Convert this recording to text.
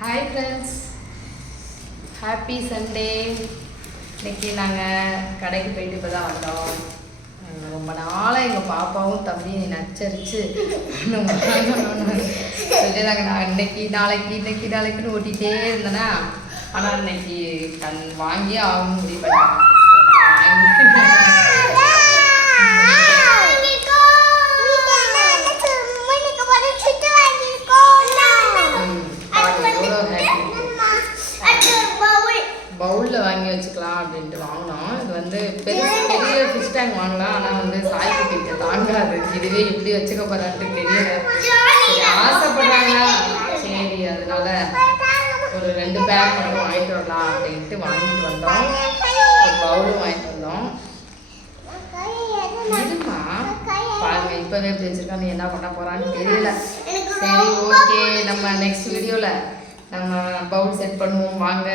Hi friends, happy Sunday. இன்னைக்கு நாங்கள் கடைக்கு போயிட்டு இப்போ தான் வந்தோம். ரொம்ப நாளாக எங்கள் பாப்பாவும் தம்பியும் நச்சரிச்சு சொல்லிடுறாங்க. நான் நாளைக்குன்னு ஓட்டிகிட்டே இருந்தேன்னா, ஆனால் இன்னைக்கு வாங்கியே ஆகும் முடிவு பண்ணாங்க. பவுலில் வாங்கி வச்சுக்கலாம் அப்படின்ட்டு வாங்கினோம். இது வந்து பெரிய ஃபிஷ் டேங்க் வாங்கலாம், ஆனால் வந்து சாய்க்குட்டிக்கு தாங்காது. இதுவே எப்படி வச்சுக்க போகிறான்ட்டு தெரியல. சரி ஆசைப்படுறாங்க, சரி அதனால ஒரு 2 பேக் மட்டும் வாங்கிட்டு வரலாம் அப்படின்ட்டு வாங்கிட்டு வந்தோம். ஒரு பவுலும் வாங்கிட்டு வந்தோம். இதுமா பாருங்க, இப்போவே எப்படி வச்சுருக்கா, நீ என்ன பண்ண போகிறான்னு தெரியல. சரி ஓகே, நம்ம நெக்ஸ்ட் வீடியோவில் நம்ம பவுல் செட் பண்ணுவோம் வாங்க.